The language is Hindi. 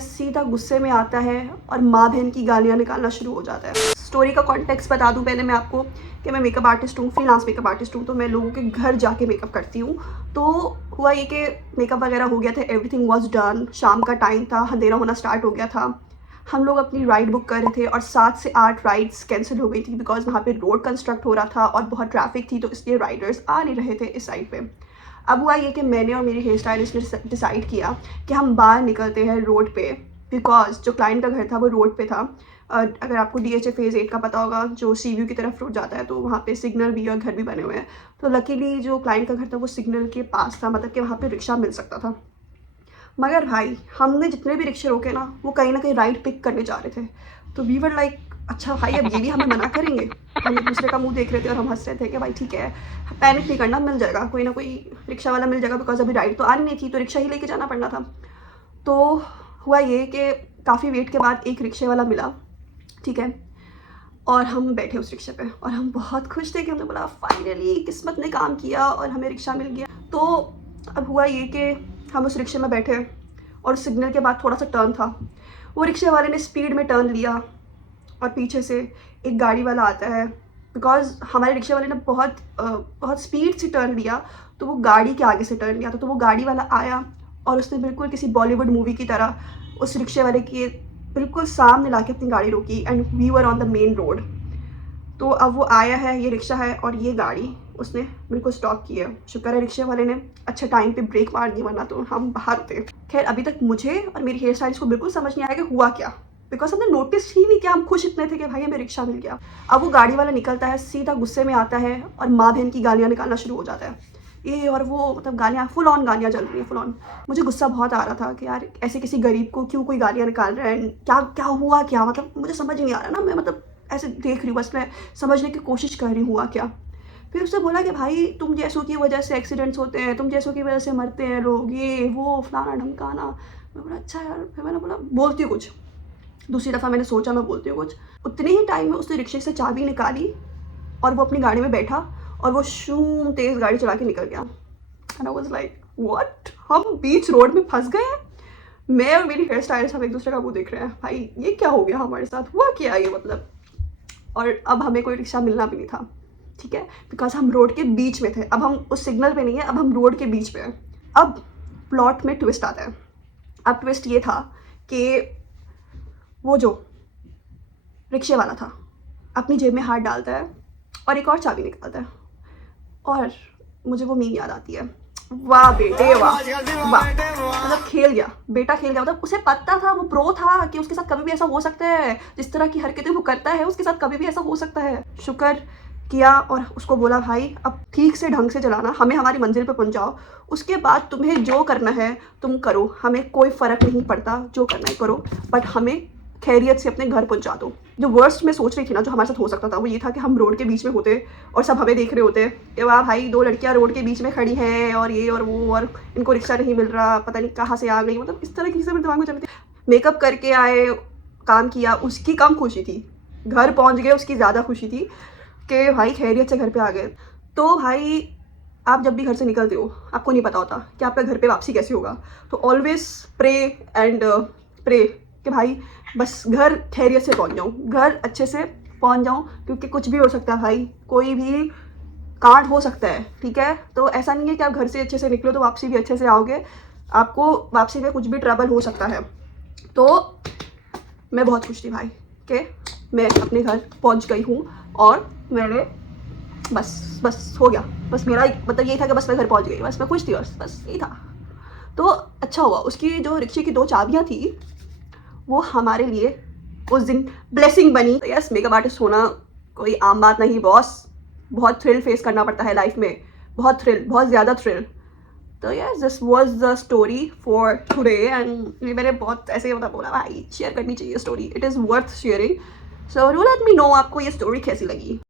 सीधा गुस्से में आता है और माँ बहन की गालियाँ निकालना शुरू हो जाता है। स्टोरी का कॉन्टेक्स्ट बता दूं पहले मैं आपको कि मैं मेकअप आर्टिस्ट हूँ, फ्रीलांस मेकअप आर्टिस्ट हूँ, तो मैं लोगों के घर जाके मेकअप करती हूँ। तो हुआ ये कि मेकअप वगैरह हो गया था, एवरीथिंग वाज डन, शाम का टाइम था, अंधेरा होना स्टार्ट हो गया था। हम लोग अपनी राइड बुक कर रहे थे और 7 से 8 राइड्स कैंसिल हो गई थी बिकॉज वहाँ पे रोड कंस्ट्रक्ट हो रहा था और बहुत ट्रैफिक थी, तो इसलिए राइडर्स आ नहीं रहे थे इस साइड पे। अब हुआ ये कि मैंने और मेरी हेयर स्टाइलिस्ट ने डिसाइड किया कि हम बाहर निकलते हैं रोड पे, बिकॉज जो क्लाइंट का घर था वो रोड पे था। अगर आपको DHA फेज़ 8 का पता होगा, जो CVU की तरफ रोड जाता है, तो वहाँ पे सिग्नल भी और घर भी बने हुए हैं। तो लकीली जो क्लाइंट का घर था वो सिग्नल के पास था, मतलब कि वहाँ पे रिक्शा मिल सकता था। मगर भाई हमने जितने भी रिक्शे रोके ना, वो कहीं ना कहीं राइड पिक करने जा रहे थे। तो वी वर लाइक, अच्छा भाई अब ये भी हमें मना करेंगे? हम एक दूसरे का मुंह देख रहे थे और हम हंस रहे थे कि भाई ठीक है, पैनिक नहीं करना, मिल जाएगा, कोई ना कोई रिक्शा वाला मिल जाएगा, बिकॉज अभी राइड तो आनी नहीं थी, तो रिक्शा ही लेके जाना पड़ना था। तो हुआ ये कि काफ़ी वेट के बाद एक रिक्शे वाला मिला, ठीक है, और हम बैठे उस रिक्शे पे और हम बहुत खुश थे कि हमने बोला फाइनली किस्मत ने काम किया और हमें रिक्शा मिल गया। तो अब हुआ ये कि हम उस रिक्शे में बैठे और सिग्नल के बाद थोड़ा सा टर्न था, वो रिक्शे वाले ने स्पीड में टर्न लिया और पीछे से एक गाड़ी वाला आता है, बिकॉज हमारे रिक्शे वाले ने बहुत स्पीड से टर्न लिया, तो वो गाड़ी के आगे से टर्न लिया था। तो वो गाड़ी वाला आया और उसने बिल्कुल किसी बॉलीवुड मूवी की तरह उस रिक्शे वाले के बिल्कुल सामने लाके अपनी गाड़ी रोकी, and we were on the main road. तो अब वो आया है, ये रिक्शा है और ये गाड़ी उसने बिल्कुल स्टॉप की है। शुक्र है रिक्शे वाले ने अच्छे टाइम पे ब्रेक मार दी, वरना तो हम बाहर होते। खैर अभी तक मुझे और मेरी हेयर स्टाइलिस्ट को बिल्कुल समझ नहीं आया कि हुआ क्या, बिकॉज हमने नोटिस ही नहीं किया, हम खुश इतने थे कि भाई हमें रिक्शा मिल गया। अब वो गाड़ी वाला निकलता है, सीधा गुस्से में आता है और माँ बहन की गालियाँ निकालना शुरू हो जाता है, ये और वो, मतलब गालियाँ, फुल ऑन गालियाँ चल रही हैं, फुल ऑन। मुझे गुस्सा बहुत आ रहा था कि यार ऐसे किसी गरीब को क्यों कोई गालियाँ निकाल रहा है, क्या क्या हुआ क्या, मतलब मुझे समझ नहीं आ रहा ना, मैं मतलब ऐसे देख रही हूँ, बस मैं समझने की कोशिश कर रही हूँ हुआ क्या। फिर उसने बोला कि भाई तुम जैसों की वजह से एक्सीडेंट्स होते हैं, तुम जैसों की वजह से मरते हैं लोग, ये वो फलाना ढमकाना। मैं बोला अच्छा यार, फिर मैंने बोला बोलती हूँ कुछ। दूसरी दफ़ा मैंने सोचा मैं बोलती हूँ कुछ। उतने ही टाइम में उसने रिक्शे से चाबी निकाली और वो अपनी गाड़ी में बैठा और वो शूम तेज़ गाड़ी चला के निकल गया। And I was like what, हम बीच रोड में फंस गए हैं। मैं और मेरी हेयर स्टाइलिस्ट हम एक दूसरे का मुंह देख रहे हैं, भाई ये क्या हो गया हमारे साथ, हुआ क्या ये मतलब। और अब हमें कोई रिक्शा मिलना भी नहीं था, ठीक है, बिकॉज हम रोड के बीच में थे। अब हम उस सिग्नल पे नहीं है, अब हम रोड के बीच में हैं। अब प्लॉट में ट्विस्ट आता है। अब ट्विस्ट ये था कि वो जो रिक्शे वाला था अपनी जेब में हाथ डालता है और एक और चाबी निकालता है, और मुझे वो मीम याद आती है, वाह बेटे वाह वाह, मतलब खेल गया बेटा, खेल गया। मतलब उसे पता था, वो प्रो था कि उसके साथ कभी भी ऐसा हो सकता है, जिस तरह की हरकतें वो करता है उसके साथ कभी भी ऐसा हो सकता है। शुक्र किया और उसको बोला भाई अब ठीक से ढंग से चलाना, हमें हमारी मंजिल पे पहुंचाओ, उसके बाद तुम्हें जो करना है तुम करो, हमें कोई फ़र्क नहीं पड़ता, जो करना है करो, बट हमें खैरियत से अपने घर पहुंचा दो। जो वर्स्ट मैं सोच रही थी ना, जो हमारे साथ हो सकता था, वो ये था कि हम रोड के बीच में होते और सब हमें देख रहे होते कि वाह भाई 2 लड़कियां रोड के बीच में खड़ी हैं और ये और वो, और इनको रिक्शा नहीं मिल रहा, पता नहीं कहाँ से आ गई, मतलब इस तरह की चीज़ें मेरे दिमाग में चल रही थी। मेकअप करके आए, काम किया, उसकी कम खुशी थी, घर पहुँच गए उसकी ज़्यादा खुशी थी कि भाई खैरियत से घर पर आ गए। तो भाई आप जब भी घर से निकलते हो, आपको नहीं पता होता कि आपका घर पे वापसी कैसे होगा, तो ऑलवेज प्रे एंड प्रे कि भाई बस घर खैरियत से पहुंच जाऊँ, घर अच्छे से पहुंच जाऊँ, क्योंकि कुछ भी हो सकता है भाई, कोई भी कांड हो सकता है, ठीक है। तो ऐसा नहीं है कि आप घर से अच्छे से निकलो तो वापसी भी अच्छे से आओगे, आपको वापसी में कुछ भी ट्रबल हो सकता है। तो मैं बहुत खुश थी भाई कि मैं अपने घर पहुँच गई हूँ और मैंने बस हो गया, बस मेरा मतलब यही था कि बस मैं घर पहुँच गई, बस मैं खुश थी, बस यही था। तो अच्छा हुआ, उसकी जो रिक्शे की 2 चाबियाँ थी वो हमारे लिए उस दिन ब्लेसिंग बनी। तो यस, मेकअप आर्टिस्ट होना कोई आम बात नहीं बॉस, बहुत थ्रिल फेस करना पड़ता है लाइफ में, बहुत थ्रिल, बहुत ज़्यादा थ्रिल। तो yes, this was the story for today, and मैंने बहुत ऐसे मतलब बोला भाई शेयर करनी चाहिए story, it is worth sharing. So do let me know आपको ये स्टोरी कैसी लगी।